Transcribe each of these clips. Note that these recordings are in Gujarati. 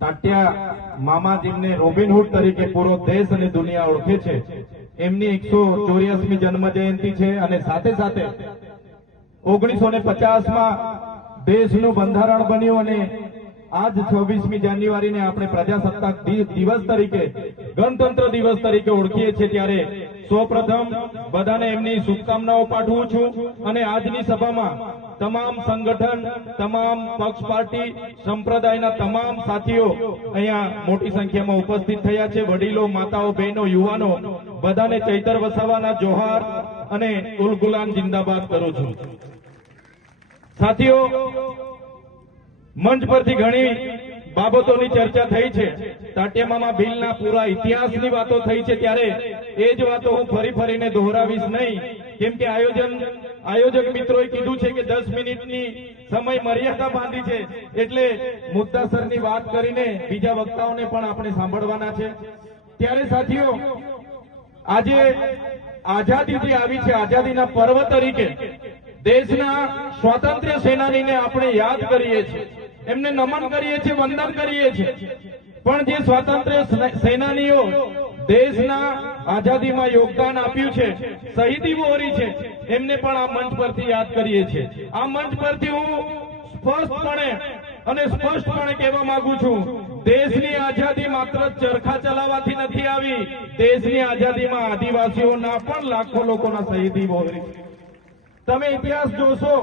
તાટ્યા જેમને રોબિનહુડ તરીકે પૂરો દેશ અને દુનિયા ઓળખે છે. એમની એકસો ચોર્યાસમી જન્મ જયંતિ છે અને સાથે સાથે ઓગણીસો ને પચાસમાં દેશનું બંધારણ બન્યું અને આજ છવ્વીસમી જાન્યુઆરીને આપણે પ્રજાસત્તાક દિવસ તરીકે ગણતંત્ર દિવસ તરીકે ઓળખીએ છીએ ત્યારે સૌપ્રથમ બધાને એમની શુભકામનાઓ પાઠવું છું અને આજની સભામાં તમામ સંગઠન, તમામ પક્ષ પાર્ટી, સંપ્રદાયના તમામ સાથીઓ અહીંયા મોટી સંખ્યામાં ઉપસ્થિત થયા છે. વડીલો, માતાઓ, બહેનો, યુવાનો, બધાને ચૈતર વસાવાના જોહાર અને ઉલગુલાન જિંદાબાદ કરું છું. સાથીઓ, મંચ પરથી ઘણી બાબતોની ચર્ચા થઈ છે. તાટ્યામામા બિલના પૂરા ઇતિહાસની વાતો થઈ છે ત્યારે એ જ વાતો હું ફરી ફરીને દોહરાવીશ નહીં. કેમ કે આયોજન, આયોજક મિત્રોએ કીધું છે કે દસ મિનિટની સમય મર્યાદા બાંધી છે. એટલે મુદ્દાસરની વાત કરીને બીજા વક્તાઓને પણ આપણે સાંભળવાના છે. ત્યારે સાથીઓ, આજે આઝાદી જે આવી છે. આઝાદીના પર્વ તરીકે દેશના સ્વાતંત્ર્ય સેનાનીને આપણે યાદ કરીએ છીએ. એમને નમન કરીએ છીએ, વંદન કરીએ છીએ. પણ જે સ્વાતંત્ર્ય સેનાનીઓ દેશના આઝાદીમાં યોગદાન આપ્યું છે, શહીદી મોહરી છે, એમને પણ આ મંચ પરથી યાદ કરીએ છીએ. આ મંચ પરથી હું સ્પષ્ટપણે અને સ્પષ્ટપણે કહેવા માંગુ છું, દેશની આઝાદી માત્ર ચરખા ચલાવવાથી નથી આવી, દેશની આઝાદીમાં આદિવાસીઓના પણ લાખો લોકોના શહીદી છે. તમે ઇતિહાસ જોશો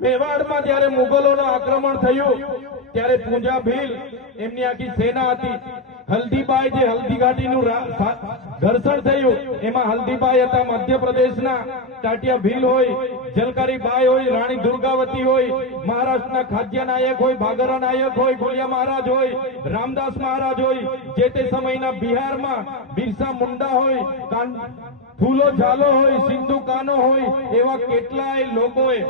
મેવાડમાં જ્યારે મુગલોનું આક્રમણ થયું, ત્યારે પૂંજા ભીલ એમની આખી સેના હતી. હલ્દીબાઈ જે હલ્દીઘાટીનું ઘર્ષણ થયું, એમાં હલ્દીબાઈ હતા મધ્યપ્રદેશના. ટાટિયા ભીલ હોય, જલકારીબાઈ હોય, રાણી દુર્ગાવતી હોય, મહારાષ્ટ્રના ખાદ્ય નાયક હોય, ભાગરા નાયક હોય, ગોલિયા મહારાજ હોય, રામદાસ મહારાજ હોય, જે તે સમયના બિહારમાં બિરસા મુંડા હોય ફૂલો ઝાલો હોય, સિંધુ કાનો હોય, એવા કેટલાય લોકોએ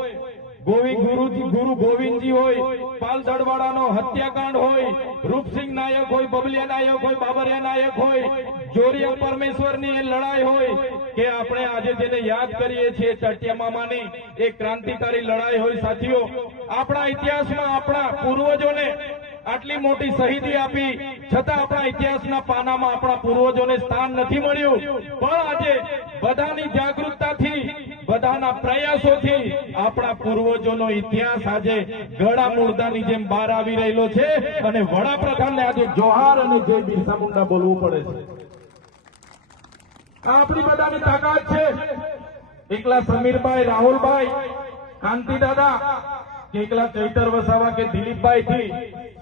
ગોવિંદ ગુરુજી ગુરુ ગોવિંદજી હોય પાલ દડવાડાનો હત્યાકાંડ હોય, રૂપસિંહ નાયક હોય, બબલિયા નાયક હોય, બાબરિયા નાયક હોય, જોરિયા પરમેશ્વરની લડાઈ હોય કે આપણે આજે જેને યાદ કરીએ છીએ ચટિયા મામાની, એ ક્રાંતિકારી લડાઈ હોય સાથીઓ, આપણા ઇતિહાસમાં આપણા પૂર્વજોને આટલી મોટી શહીદી આપી, છતાં આપણા ઇતિહાસના પાનામાં આપણા પૂર્વજોને સ્થાન નથી મળ્યું. પણ આજે બધાની જાગૃતતાથી બધાના પ્રયાસોથી આપણા પૂર્વજોનો ઇતિહાસ આજે ગળા મુર્દાની જેમ બહાર આવી રહેલો છે અને વડાપ્રધાનને આજે જોહાર અને જય બિરસા મુંડા બોલવું પડે છે. આપણી બધાની તાકાત છે. એકલા સમીરભાઈ, રાહુલભાઈ, કાંતિ દાદા કે એકલા ચૈતર વસાવા કે દિલીપભાઈ થી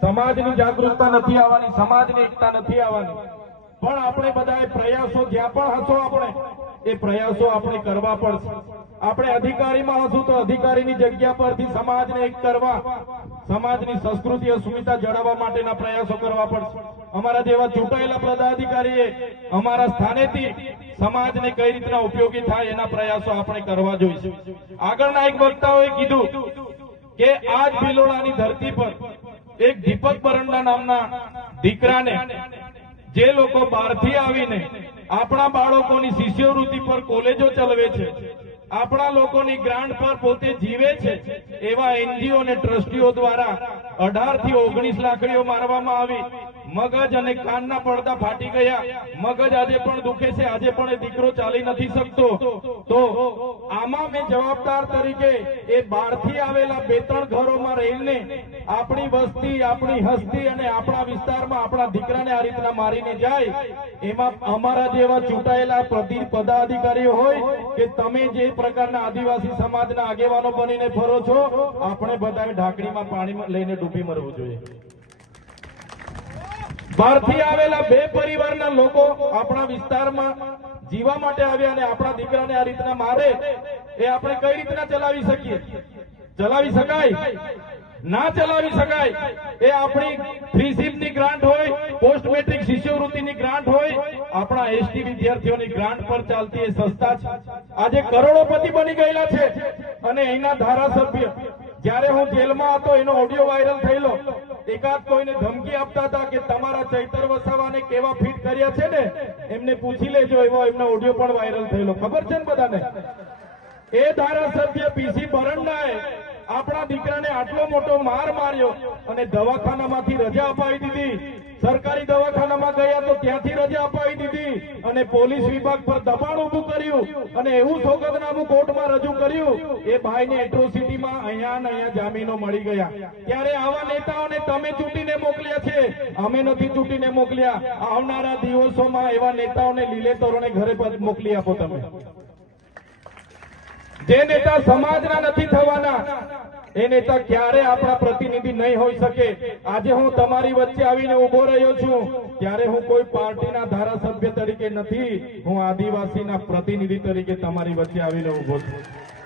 સમાજની જાગૃતતા નથી આવવાની, સમાજની એકતા નથી આવવાની. પણ આપણે બધા પ્રયાસો જ્યાં પણ હશો આપણે, એ પ્રયાસો આપણે કરવા પડશે. આપણે અધિકારીમાં હશું તો અધિકારીની જગ્યા પરથી સમાજને એક કરવા, સમાજની સંસ્કૃતિ અસ્મિતા જાળવવા માટેના પ્રયાસો કરવા પડશે. અમારા જેવા ચૂંટાયેલા પદાધિકારીએ અમારા સ્થાનેથી સમાજને કઈ રીતના ઉપયોગી થાય એના પ્રયાસો આપણે કરવા જોઈએ આગળના એક વક્તાઓએ કીધું કે આજ ભિલોડાની ધરતી પર એક દીપક બરંડા નામના દીકરાને જે લોકો બહારથી આવીને આપણા બાળકોની શિષ્યવૃત્તિ પર કોલેજો ચલાવે છે આપણા લોકોની ગ્રાન્ટ પર પોતે જીવે છે. એવા એનજીઓ અને ટ્રસ્ટીઓ દ્વારા અઢારથી ઓગણીસ લાકડીઓ મારવામાં આવી. મગજ અને કાનના પડદા ફાટી ગયા. મગજ આજે પણ દુખે છે. આજે પણ એ દીકરો ચાલી નથી શકતો. તો આમાં મેં જવાબદાર તરીકે એ બહારથી આવેલા બે ત્રણ ઘરોમાં રહીને આપણી વસ્તી, આપણી હસ્તી અને આપણા વિસ્તારમાં આપણા દીકરાને આ રીતના મારીને જાય. એમાં અમારા જેવા ચૂંટાયેલા પદાધિકારીઓ હોય કે તમે જે પ્રકારના આદિવાસી સમાજના આગેવાનો બનીને ફરો છો, આપણે બધાએ ઢાંકણીમાં પાણીમાં લઈને ડૂબી મરવું જોઈએ. બહારથી આવેલા બે પરિવારના લોકો આપણા વિસ્તારમાં જીવા માટે આવ્યા અને આપણા દીકરાને આ રીતના મારે એ આપણે કઈ રીતના ચલાવી શકીએ? ચલાવી શકાય? ના ચલાવી શકાય? એ આપણી ફ્રી સીમની ગ્રાન્ટ હોય પોસ્ટ મેટ્રિક શિષ્યવૃત્તિની ગ્રાન્ટ હોય, આપણા એસટી વિદ્યાર્થીઓની ગ્રાન્ટ પર ચાલતી એ સંસ્થા છે. આજે કરોડોપતિ બની ગયેલા છે અને અહીંના ધારાસભ્ય જ્યારે હું જેલમાં હતો, એનો ઓડિયો વાયરલ થયેલો. એકાદ કોઈને ધમકી આપતા હતા કે તમારા ચૈતર વસાવાને કેવા ફિટ કર્યા છે ને? એમને પૂછી લેજો, એવો એમનો ઓડિયો પણ વાયરલ થયેલો. ખબર છે ને બધાને? એ ધારાસભ્ય પીસી બરંડાએ આપણા દીકરાને આટલો મોટો માર માર્યો અને દવાખાનામાંથી રજા અપાવી દીધી. સરકારી દવાખાનામાં ગયા તો ત્યાંથી રજા અપાવી દીધી અને પોલીસ વિભાગ પર દબાણ ઉભું કર્યું અને એવું સોગંદનામું કોર્ટમાં રજૂ કર્યું. એ ભાઈને એટ્રોસિટીમાં અહીંયા ને અહીંયા જામીનો મળી ગયા. ત્યારે આવા નેતાઓને તમે ચૂંટીને મોકલ્યા છે. અમે નથી ચૂંટીને મોકલ્યા. આવનારા દિવસોમાં એવા નેતાઓને લીલે તોરણે ઘરે મોકલી આપો તમે. જે નેતા સમાજના નથી થવાના એ નેતા ક્યારે આપણા પ્રતિનિધિ નહીં હોઈ શકે? આજે હું તમારી વચ્ચે આવીને ઊભો રહ્યો છું. ત્યારે હું કોઈ પાર્ટીના ધારાસભ્ય તરીકે નથી, હું આદિવાસીના પ્રતિનિધિ તરીકે તમારી વચ્ચે આવીને ઊભો છું.